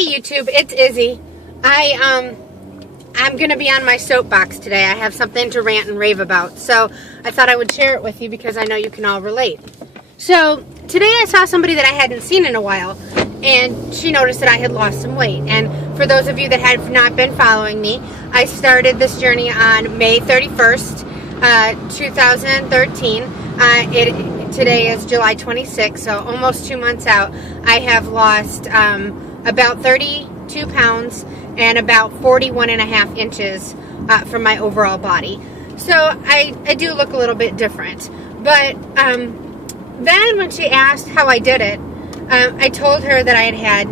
Hey YouTube, it's Izzy. I'm gonna be on my soapbox today. I have something to rant and rave about, so I thought I would share it with you because I know you can all relate. So today I saw somebody that I hadn't seen in a while, and she noticed that I had lost some weight. And for those of you that have not been following me, I started this journey on May 31st, 2013. Today is July 26th, so almost 2 months out. I have lost about 32 pounds and about 41.5 inches from my overall body. So I do look a little bit different. But then when she asked how I did it, I told her that I had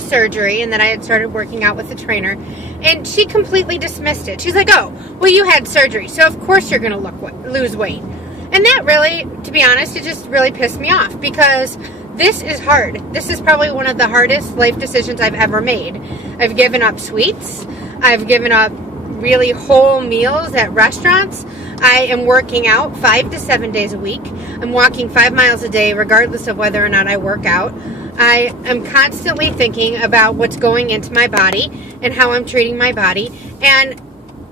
surgery and that I had started working out with a trainer, and she completely dismissed it. She's like, "Oh, well, you had surgery, so of course you're going to lose weight." And that really, to be honest, it just really pissed me off, because this is hard. This is probably one of the hardest life decisions I've ever made. I've given up sweets. I've given up really whole meals at restaurants. I am working out 5 to 7 days a week. I'm walking 5 miles a day regardless of whether or not I work out. I am constantly thinking about what's going into my body and how I'm treating my body, and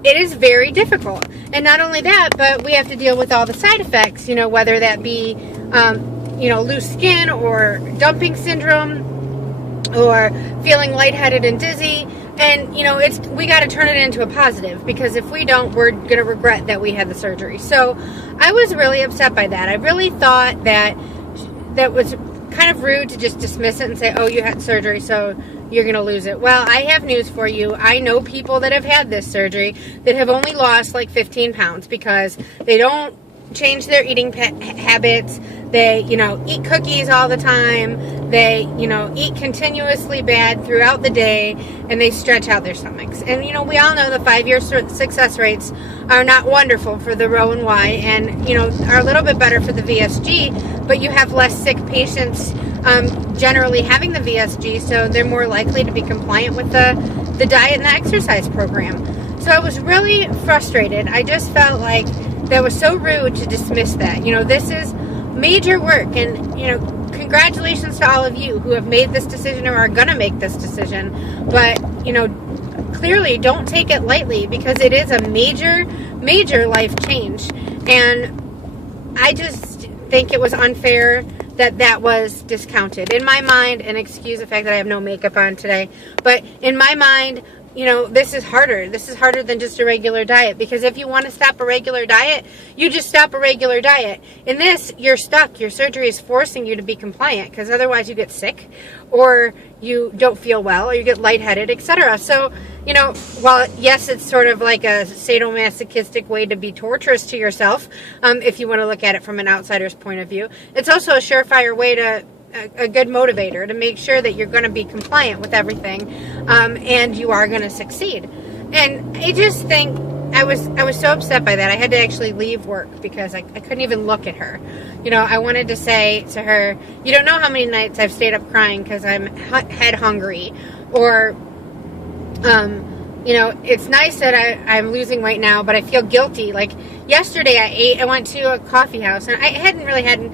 it is very difficult. And not only that, but we have to deal with all the side effects, whether that be loose skin or dumping syndrome or feeling lightheaded and dizzy. And we got to turn it into a positive, because if we don't, we're going to regret that we had the surgery. So I was really upset by that. I really thought that was kind of rude to just dismiss it and say, "Oh, you had surgery, so you're going to lose it." Well, I have news for you. I know people that have had this surgery that have only lost like 15 pounds because they don't change their eating habits. They, eat cookies all the time. They, eat continuously bad throughout the day, and they stretch out their stomachs. And, we all know the 5-year success rates are not wonderful for the Row and Y, and, are a little bit better for the VSG, but you have less sick patients generally having the VSG, so they're more likely to be compliant with the diet and the exercise program. So I was really frustrated. I just felt like that was so rude to dismiss that. This is major work, and congratulations to all of you who have made this decision or are gonna make this decision, but clearly don't take it lightly, because it is a major life change. And I just think it was unfair that was discounted in my mind. And excuse the fact that I have no makeup on today, but in my mind, this is harder. This is harder than just a regular diet, because if you want to stop a regular diet, you just stop a regular diet. In this, you're stuck. Your surgery is forcing you to be compliant, because otherwise you get sick, or you don't feel well, or you get lightheaded, etc. So, while yes, it's sort of like a sadomasochistic way to be torturous to yourself, if you want to look at it from an outsider's point of view, it's also a surefire way to a good motivator to make sure that you're going to be compliant with everything, and you are going to succeed. And I just think I was so upset by that. I had to actually leave work because I couldn't even look at her. I wanted to say to her, "You don't know how many nights I've stayed up crying because I'm head hungry," or it's nice that I'm losing weight now, but I feel guilty. Like yesterday I went to a coffee house, and I hadn't really had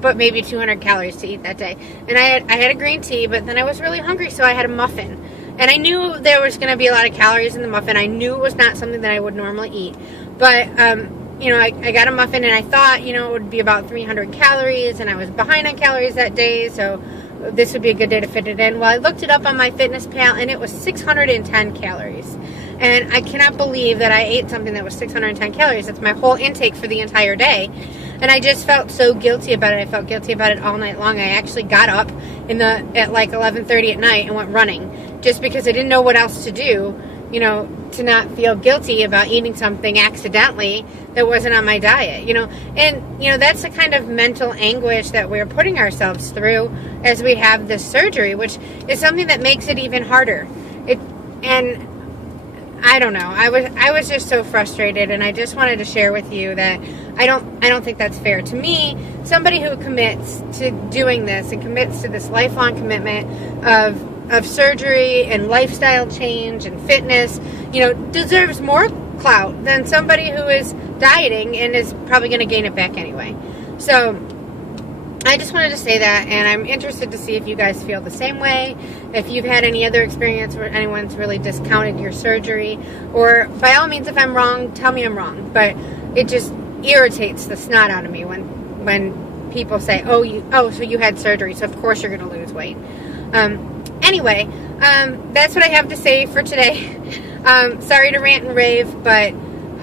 but maybe 200 calories to eat that day. And I had a green tea, but then I was really hungry, so I had a muffin. And I knew there was going to be a lot of calories in the muffin. I knew it was not something that I would normally eat. But, I got a muffin, and I thought, it would be about 300 calories, and I was behind on calories that day, so this would be a good day to fit it in. Well, I looked it up on MyFitnessPal, and it was 610 calories. And I cannot believe that I ate something that was 610 calories. That's my whole intake for the entire day. And I just felt so guilty about it. I felt guilty about it all night long. I actually got up at like 11:30 at night and went running, just because I didn't know what else to do, to not feel guilty about eating something accidentally that wasn't on my diet, And, that's the kind of mental anguish that we're putting ourselves through as we have this surgery, which is something that makes it even harder. And I don't know. I was just so frustrated, and I just wanted to share with you that I don't think that's fair. To me, somebody who commits to doing this and commits to this lifelong commitment of surgery and lifestyle change and fitness, deserves more clout than somebody who is dieting and is probably going to gain it back anyway. So I just wanted to say that, and I'm interested to see if you guys feel the same way, if you've had any other experience where anyone's really discounted your surgery, or by all means, if I'm wrong, tell me I'm wrong. But it just irritates the snot out of me when people say, oh, so you had surgery, so of course you're going to lose weight. Anyway, that's what I have to say for today. Sorry to rant and rave, but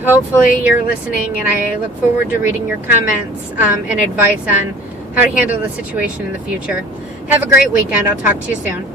hopefully you're listening, and I look forward to reading your comments and advice on how to handle the situation in the future. Have a great weekend. I'll talk to you soon.